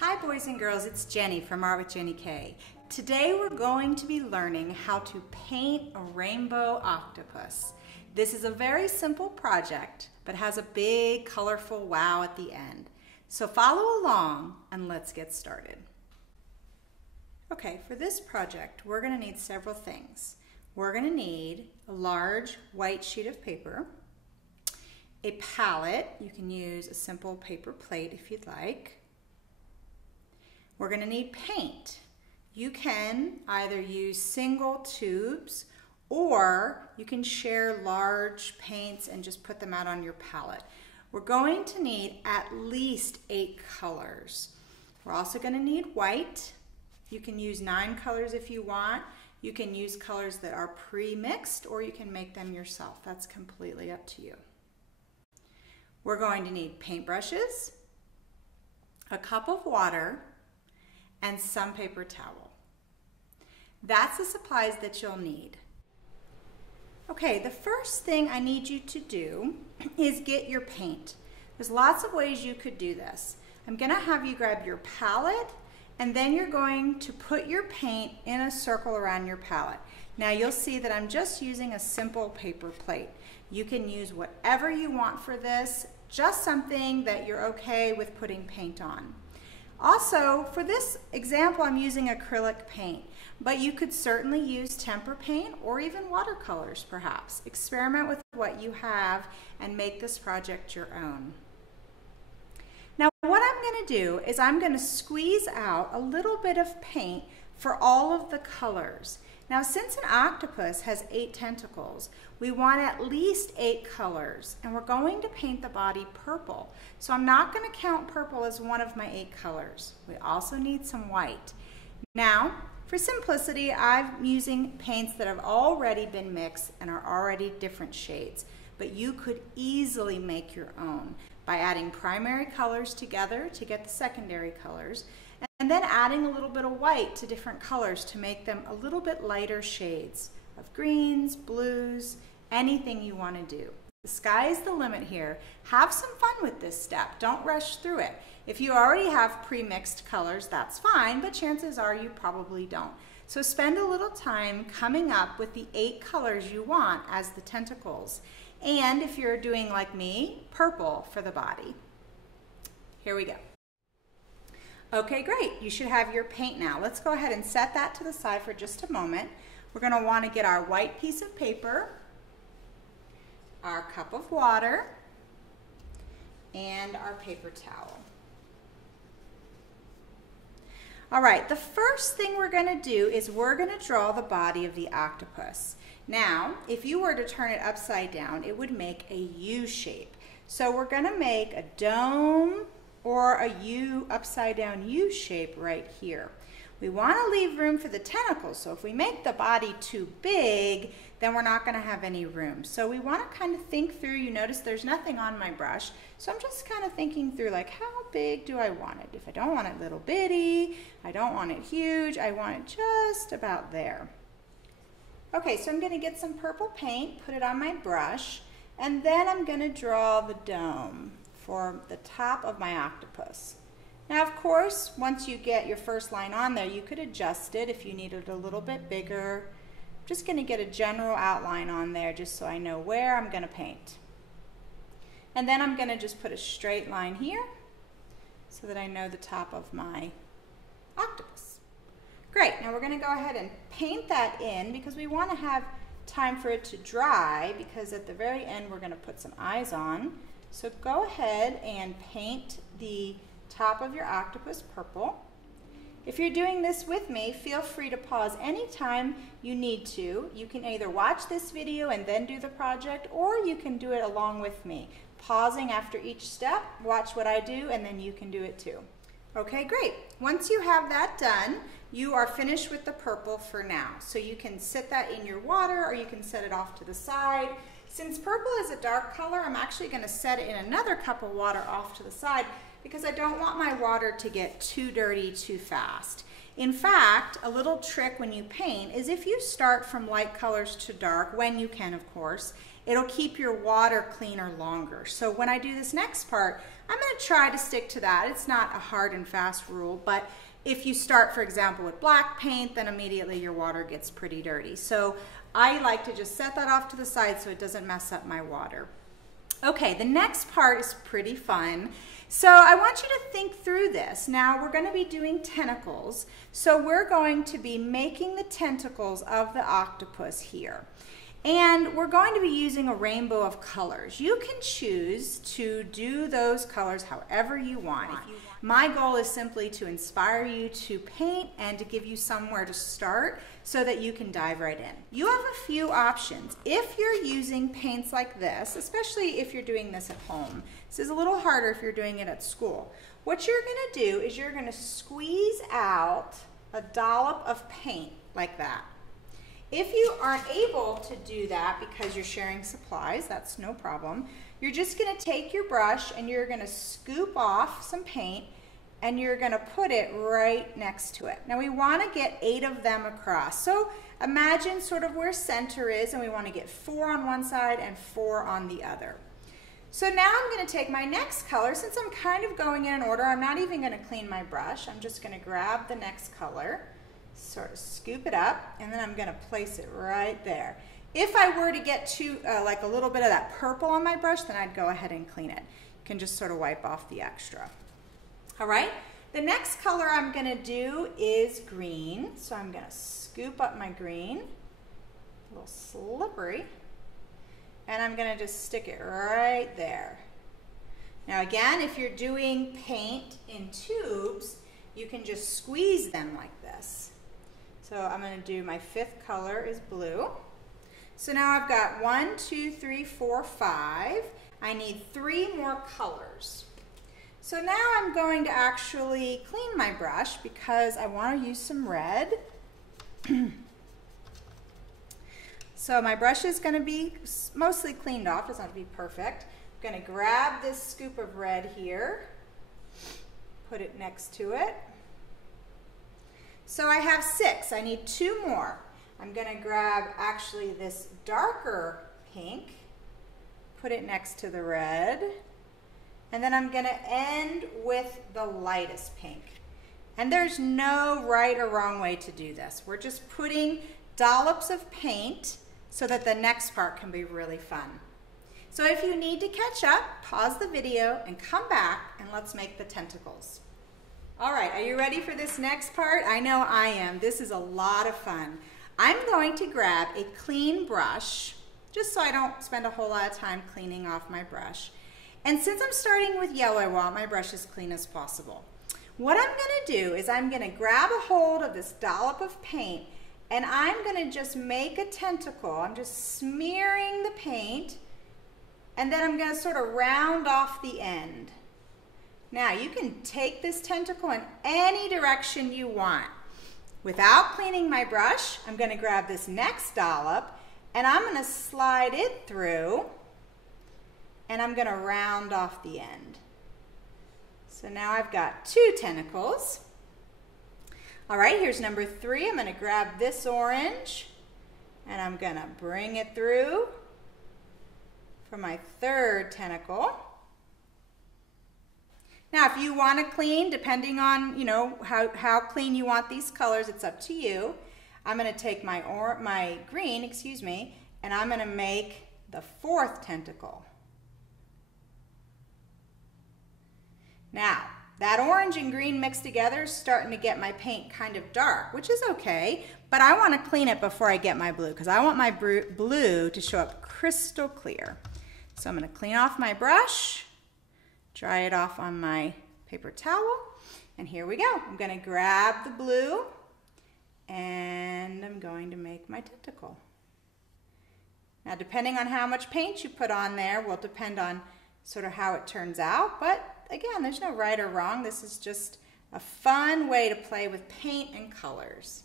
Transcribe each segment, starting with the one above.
Hi boys and girls, it's Jenny from Art with Jenny K. Today we're going to be learning how to paint a rainbow octopus. This is a very simple project, but has a big colorful wow at the end. So follow along and let's get started. Okay, for this project we're going to need several things. We're going to need a large white sheet of paper, a palette. You can use a simple paper plate if you'd like. We're going to need paint. You can either use single tubes or you can share large paints and just put them out on your palette. We're going to need at least 8 colors. We're also going to need white. You can use 9 colors if you want. You can use colors that are pre-mixed or you can make them yourself. That's completely up to you. We're going to need paintbrushes, a cup of water, and some paper towel. That's the supplies that you'll need. Okay, the first thing I need you to do is get your paint. There's lots of ways you could do this. I'm gonna have you grab your palette and then you're going to put your paint in a circle around your palette. Now you'll see that I'm just using a simple paper plate. You can use whatever you want for this, just something that you're okay with putting paint on. Also, for this example, I'm using acrylic paint, but you could certainly use tempera paint or even watercolors perhaps. Experiment with what you have and make this project your own. Now, what I'm going to do is I'm going to squeeze out a little bit of paint for all of the colors. Now, since an octopus has 8 tentacles, we want at least 8 colors, and we're going to paint the body purple. So I'm not going to count purple as one of my 8 colors. We also need some white. Now, for simplicity, I'm using paints that have already been mixed and are already different shades, but you could easily make your own by adding primary colors together to get the secondary colors, and then adding a little bit of white to different colors to make them a little bit lighter shades of greens, blues, anything you want to do. The sky is the limit here. Have some fun with this step. Don't rush through it. If you already have pre-mixed colors, that's fine, but chances are you probably don't. So spend a little time coming up with the 8 colors you want as the tentacles. And if you're doing like me, purple for the body. Here we go. Okay, great. You should have your paint now. Let's go ahead and set that to the side for just a moment. We're going to want to get our white piece of paper, our cup of water, and our paper towel. All right, the first thing we're going to do is we're going to draw the body of the octopus. Now, if you were to turn it upside down, it would make a U shape. So we're going to make a dome or a U, upside down U shape right here. We want to leave room for the tentacles, so if we make the body too big, then we're not going to have any room. So we want to kind of think through. You notice there's nothing on my brush, so I'm just kind of thinking through, like, how big do I want it? If I don't want it little bitty, I don't want it huge, I want it just about there. Okay, so I'm going to get some purple paint, put it on my brush, and then I'm going to draw the dome for the top of my octopus. Now, of course, once you get your first line on there, you could adjust it if you need it a little bit bigger. I'm just going to get a general outline on there just so I know where I'm going to paint. And then I'm going to just put a straight line here so that I know the top of my octopus. Great, now we're going to go ahead and paint that in because we want to have time for it to dry, because at the very end we're going to put some eyes on. So go ahead and paint the top of your octopus purple. If you're doing this with me, feel free to pause anytime you need to. You can either watch this video and then do the project, or you can do it along with me. Pausing after each step, watch what I do, and then you can do it too. Okay, great. Once you have that done, you are finished with the purple for now. So you can sit that in your water or you can set it off to the side. Since purple is a dark color, I'm actually going to set it in another cup of water off to the side because I don't want my water to get too dirty too fast. In fact, a little trick when you paint is if you start from light colors to dark, when you can of course, it'll keep your water cleaner longer. So when I do this next part, I'm going to try to stick to that. It's not a hard and fast rule, but if you start, for example, with black paint, then immediately your water gets pretty dirty. So I like to just set that off to the side so it doesn't mess up my water. Okay, the next part is pretty fun. So I want you to think through this. Now we're going to be doing tentacles. So we're going to be making the tentacles of the octopus here. And we're going to be using a rainbow of colors. You can choose to do those colors however you want. My goal is simply to inspire you to paint and to give you somewhere to start so that you can dive right in. You have a few options. If you're using paints like this, especially if you're doing this at home, this is a little harder if you're doing it at school. What you're going to do is you're going to squeeze out a dollop of paint like that. If you aren't able to do that because you're sharing supplies, that's no problem. You're just going to take your brush and you're going to scoop off some paint and you're going to put it right next to it. Now we want to get 8 of them across. So imagine sort of where center is, and we want to get 4 on one side and 4 on the other. So now I'm going to take my next color. Since I'm kind of going in order, I'm not even going to clean my brush. I'm just going to grab the next color, sort of scoop it up, and then I'm going to place it right there. If I were to get to like a little bit of that purple on my brush, then I'd go ahead and clean it. You can just sort of wipe off the extra. All right, the next color I'm going to do is green. So I'm going to scoop up my green, a little slippery, and I'm going to just stick it right there. Now again, if you're doing paint in tubes, you can just squeeze them like this. So I'm going to do my 5th color is blue. So now I've got 1, 2, 3, 4, 5. I need 3 more colors. So now I'm going to actually clean my brush because I want to use some red. So my brush is going to be mostly cleaned off. It's not going to be perfect. I'm going to grab this scoop of red here, put it next to it. So I have 6. I need 2 more. I'm going to grab actually this darker pink, put it next to the red, and then I'm going to end with the lightest pink. And there's no right or wrong way to do this. We're just putting dollops of paint so that the next part can be really fun. So if you need to catch up, pause the video and come back and let's make the tentacles. All right, are you ready for this next part? I know I am. This is a lot of fun. I'm going to grab a clean brush, just so I don't spend a whole lot of time cleaning off my brush. And since I'm starting with yellow, I want my brush as clean as possible. What I'm going to do is I'm going to grab a hold of this dollop of paint and I'm going to just make a tentacle. I'm just smearing the paint and then I'm going to sort of round off the end. Now you can take this tentacle in any direction you want. Without cleaning my brush, I'm going to grab this next dollop and I'm going to slide it through and I'm going to round off the end. So now I've got 2 tentacles. All right, here's number 3. I'm going to grab this orange and I'm going to bring it through for my 3rd tentacle. Now, if you want to clean, depending on, how clean you want these colors, it's up to you. I'm going to take my green, and I'm going to make the 4th tentacle. Now, that orange and green mixed together is starting to get my paint kind of dark, which is okay, but I want to clean it before I get my blue because I want my blue to show up crystal clear. So I'm going to clean off my brush, dry it off on my paper towel, and here we go. I'm going to grab the blue and I'm going to make my tentacle. Now, depending on how much paint you put on there will depend on sort of how it turns out, but again, there's no right or wrong. This is just a fun way to play with paint and colors.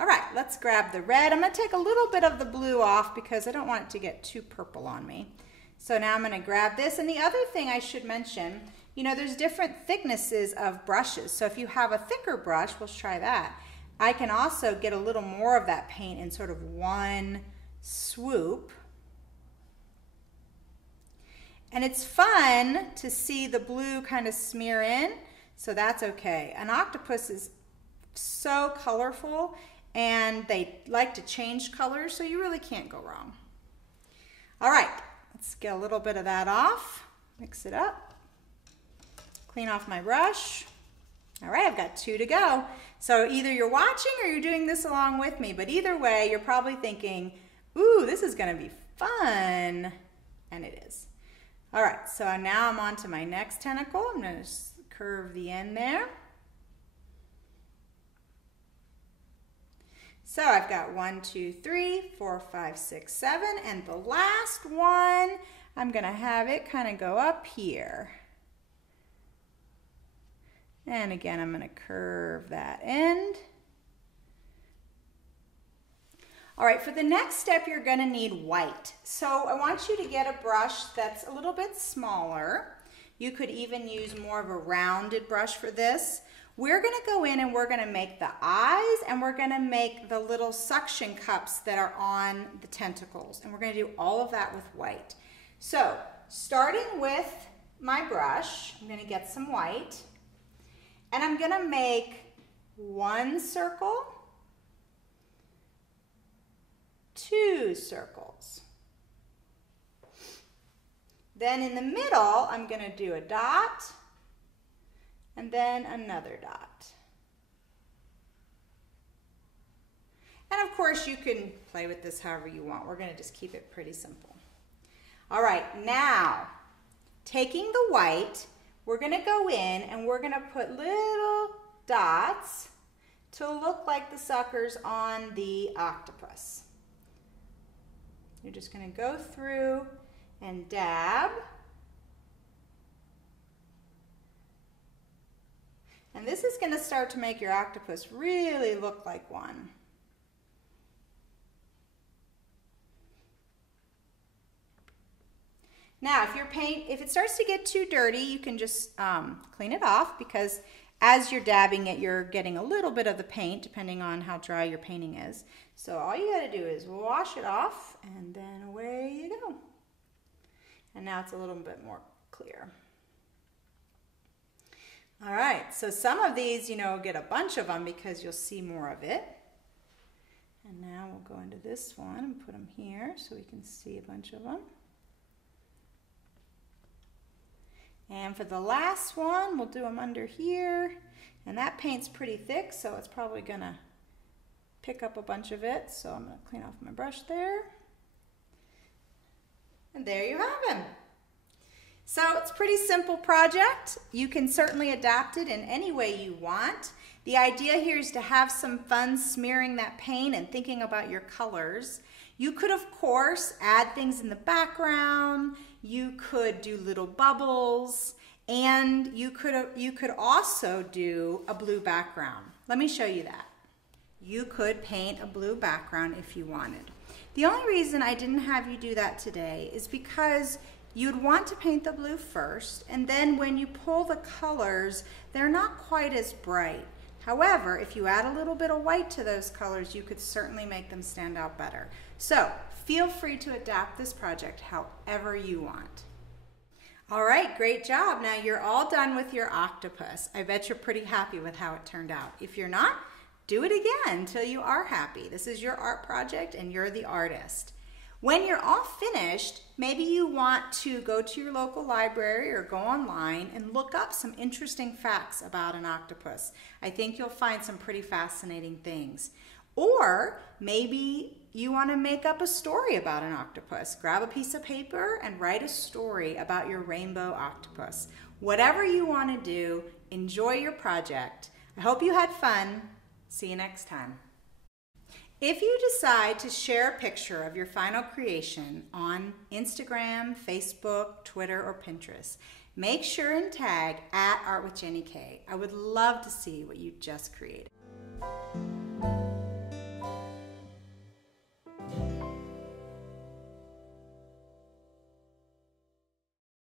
All right, let's grab the red. I'm going to take a little bit of the blue off because I don't want it to get too purple on me. So now I'm going to grab this. And the other thing I should mention, you know, there's different thicknesses of brushes. So if you have a thicker brush, let's try that. I can also get a little more of that paint in sort of one swoop. And it's fun to see the blue kind of smear in, so that's okay. An octopus is so colorful and they like to change colors, so you really can't go wrong. All right, let's get a little bit of that off, mix it up, clean off my brush. All right, I've got 2 to go. So either you're watching or you're doing this along with me, but either way, you're probably thinking, ooh, this is gonna be fun, and it is. All right, so now I'm on to my next tentacle. I'm gonna curve the end there. So I've got 1, 2, 3, 4, 5, 6, 7, and the last one, I'm gonna have it kind of go up here. And again, I'm gonna curve that end. All right, for the next step, you're gonna need white. So I want you to get a brush that's a little bit smaller. You could even use more of a rounded brush for this. We're gonna go in and we're gonna make the eyes and we're gonna make the little suction cups that are on the tentacles. And we're gonna do all of that with white. So starting with my brush, I'm gonna get some white. And I'm gonna make 1 circle, 2 circles. Then in the middle, I'm gonna do a dot, and then another dot. And of course, you can play with this however you want. We're gonna just keep it pretty simple. All right, now, taking the white, we're gonna go in and we're gonna put little dots to look like the suckers on the octopus. You're just gonna go through and dab. And this is gonna start to make your octopus really look like one. Now, if it starts to get too dirty, you can just clean it off, because as you're dabbing it, you're getting a little bit of the paint, depending on how dry your painting is. So all you gotta do is wash it off, and then away you go. And now it's a little bit more clear. All right, so some of these, you know, get a bunch of them because you'll see more of it. And now we'll go into this one and put them here so we can see a bunch of them. And for the last one, we'll do them under here. And that paint's pretty thick, so it's probably gonna pick up a bunch of it. So I'm gonna clean off my brush there. And there you have them. So it's a pretty simple project. You can certainly adapt it in any way you want. The idea here is to have some fun smearing that paint and thinking about your colors. You could, of course, add things in the background. You could do little bubbles, and you could also do a blue background. Let me show you that. You could paint a blue background if you wanted. The only reason I didn't have you do that today is because you'd want to paint the blue first, and then when you pull the colors, they're not quite as bright. However, if you add a little bit of white to those colors, you could certainly make them stand out better. So feel free to adapt this project however you want. All right, great job. Now you're all done with your octopus. I bet you're pretty happy with how it turned out. If you're not, do it again until you are happy. This is your art project and you're the artist. When you're all finished, maybe you want to go to your local library or go online and look up some interesting facts about an octopus. I think you'll find some pretty fascinating things. Or maybe you want to make up a story about an octopus. Grab a piece of paper and write a story about your rainbow octopus. Whatever you want to do, enjoy your project. I hope you had fun. See you next time. If you decide to share a picture of your final creation on Instagram, Facebook, Twitter, or Pinterest, make sure and tag @ArtWithJennyK. I would love to see what you just created.